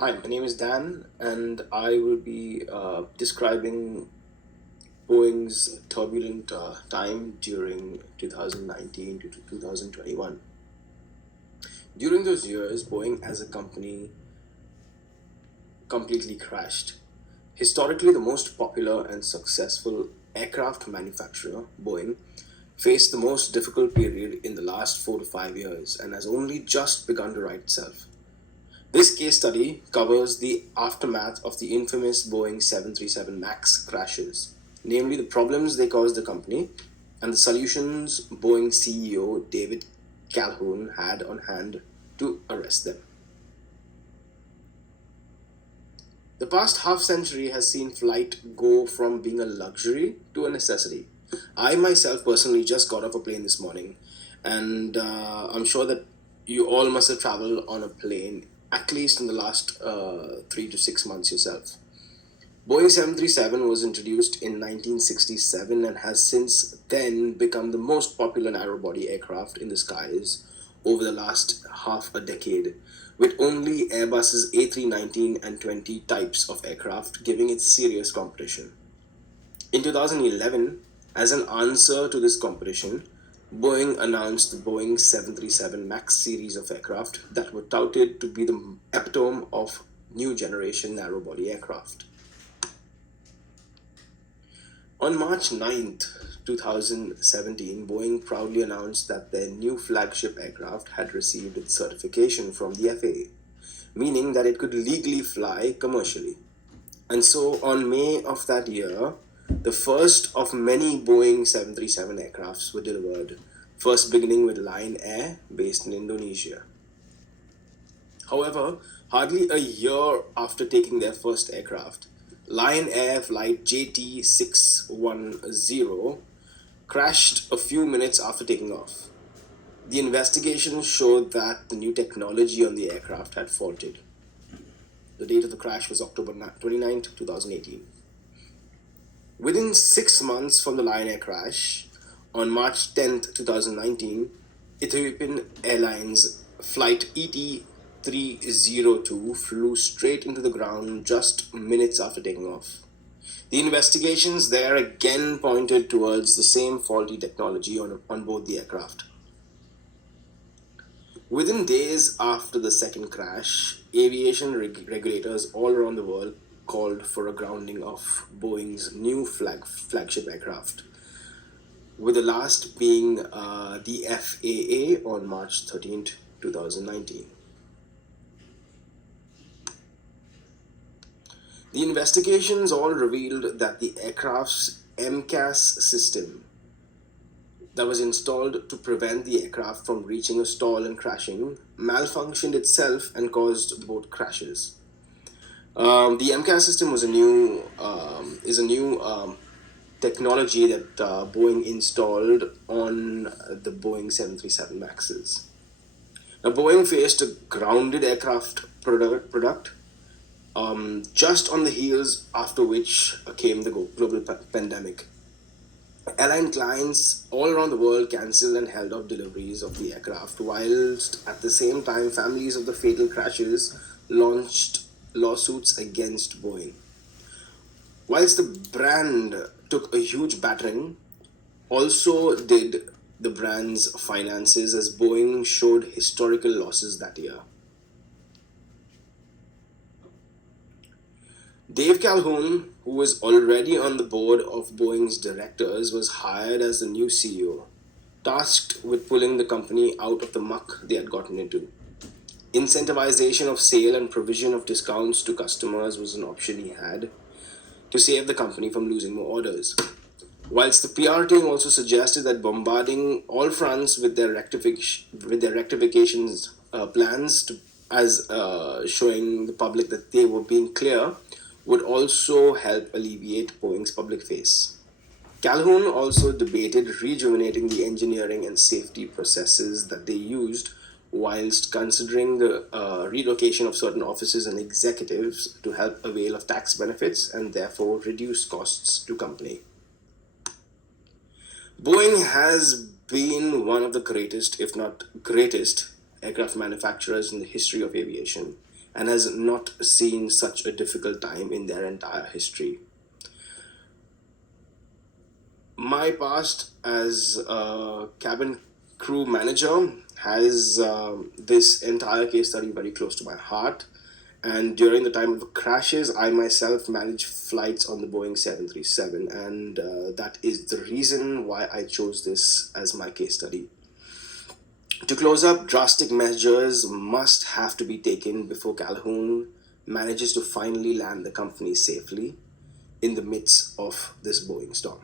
Hi, my name is Dan, and I will be describing Boeing's turbulent time during 2019 to 2021. During those years, Boeing as a company completely crashed. Historically, the most popular and successful aircraft manufacturer, Boeing, faced the most difficult period in the last 4 to 5 years and has only just begun to right itself. This case study covers the aftermath of the infamous Boeing 737 MAX crashes, namely the problems they caused the company and the solutions Boeing CEO David Calhoun had on hand to arrest them. The past half century has seen flight go from being a luxury to a necessity. I myself personally just got off a plane this morning, and I'm sure that you all must have traveled on a plane at least in the last 3 to 6 months yourself. Boeing 737 was introduced in 1967 and has since then become the most popular narrow-body aircraft in the skies over the last half a decade, with only Airbus's A319 and 20 types of aircraft giving it serious competition. In 2011, as an answer to this competition, Boeing announced the Boeing 737 MAX series of aircraft that were touted to be the epitome of new generation narrow-body aircraft. On March 9th, 2017, Boeing proudly announced that their new flagship aircraft had received its certification from the FAA, meaning that it could legally fly commercially. And so, on May of that year, the first of many Boeing 737 aircrafts were delivered, first beginning with Lion Air, based in Indonesia. However, hardly a year after taking their first aircraft, Lion Air flight JT610 crashed a few minutes after taking off. The investigation showed that the new technology on the aircraft had faulted. The date of the crash was October 29th, 2018. Within 6 months from the Lion Air crash, on March 10th, 2019, Ethiopian Airlines flight ET302 flew straight into the ground just minutes after taking off. The investigations there again pointed towards the same faulty technology on board the aircraft. Within days after the second crash, aviation regulators all around the world called for a grounding of Boeing's new flagship aircraft, with the last being the FAA on March 13th, 2019. The investigations all revealed that the aircraft's MCAS system that was installed to prevent the aircraft from reaching a stall and crashing malfunctioned itself and caused both crashes. The MCAS system was is a new technology that Boeing installed on the Boeing 737 Maxes. Now, Boeing faced a grounded aircraft product just on the heels after which came the global pandemic. Airline clients all around the world cancelled and held off deliveries of the aircraft, whilst at the same time, families of the fatal crashes launched lawsuits against Boeing. Whilst the brand took a huge battering, also did the brand's finances, as Boeing showed historical losses that year. Dave Calhoun, who was already on the board of Boeing's directors, was hired as the new CEO, tasked with pulling the company out of the muck they had gotten into. Incentivization of sale and provision of discounts to customers was an option he had to save the company from losing more orders. Whilst the PR team also suggested that bombarding all fronts with their rectifications plans as showing the public that they were being clear would also help alleviate Boeing's public face. Calhoun also debated rejuvenating the engineering and safety processes that they used, whilst considering the relocation of certain offices and executives to help avail of tax benefits and therefore reduce costs to company. Boeing has been one of the greatest, if not greatest, aircraft manufacturers in the history of aviation, and has not seen such a difficult time in their entire history. My past as a cabin crew manager has this entire case study very close to my heart. And during the time of the crashes, I myself managed flights on the Boeing 737, and that is the reason why I chose this as my case study. To close up, drastic measures must have to be taken before Calhoun manages to finally land the company safely in the midst of this Boeing storm.